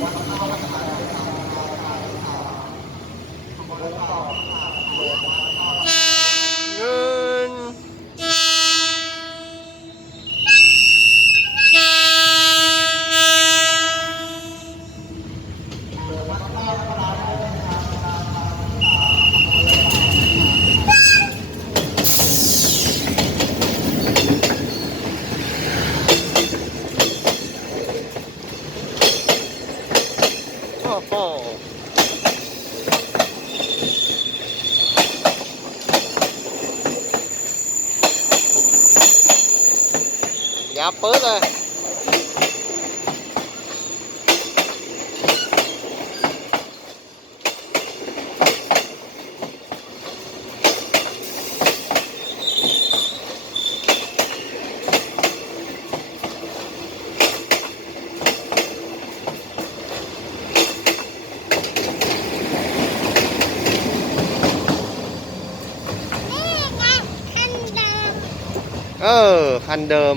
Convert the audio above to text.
Thank you. Dạ, bớt rồi. เออ คันเดิม